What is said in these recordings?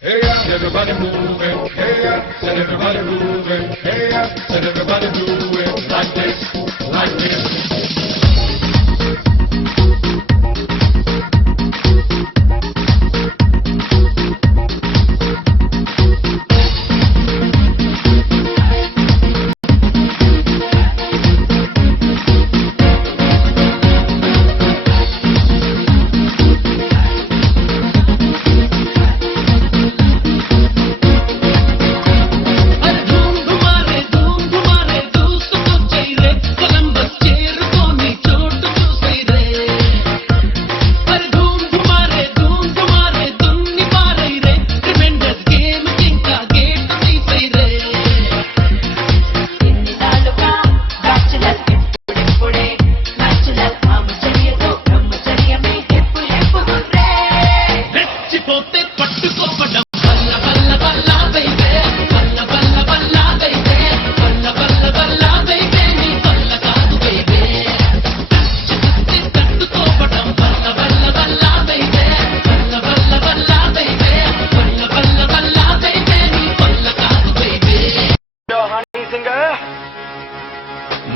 Hey, everybody move it. Hey, said everybody move it. Hey, said everybody do it like this, like this.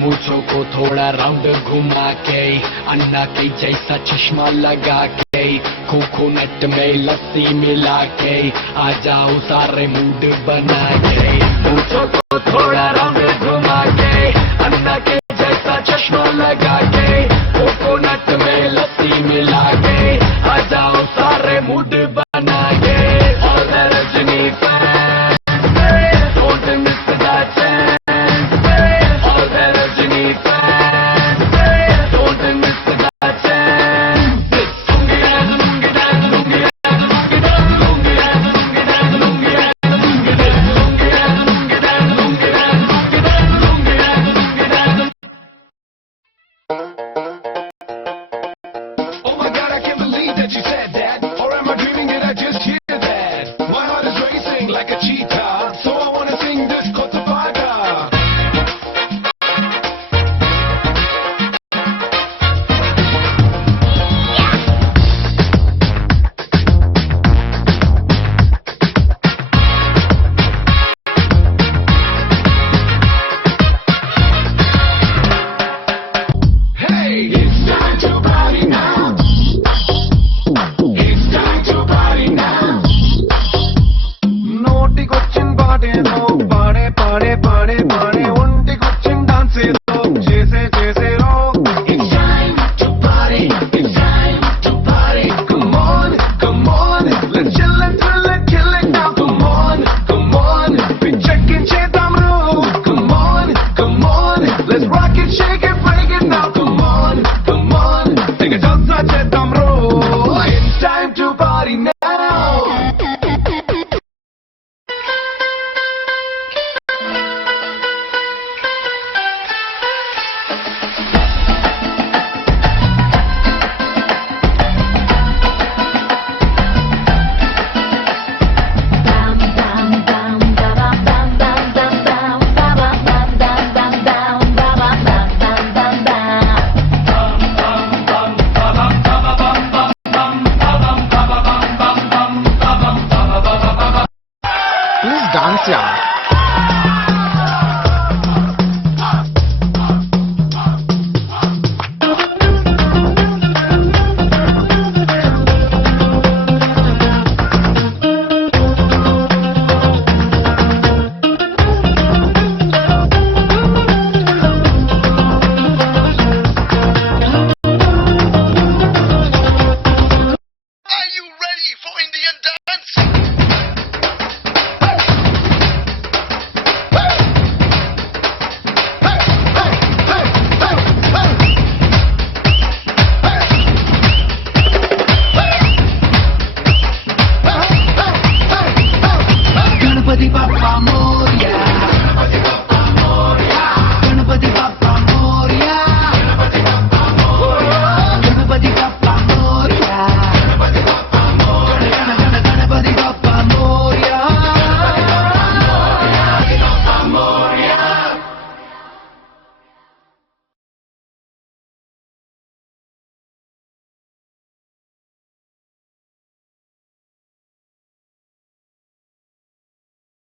मूछों को थोड़ा राउंड घुमा के अन्ना के जैसा चश्मा लगा के कोकोनट में लस्सी मिला के आ जाओ सारे मूड बना के। मूछों को थोड़ा राउंड घुमा के अन्ना के जैसा चश्मा लगा के कोकोनट में लस्सी मिला के आ जाओ सारे मूड बना के। और रजनी डांस यार।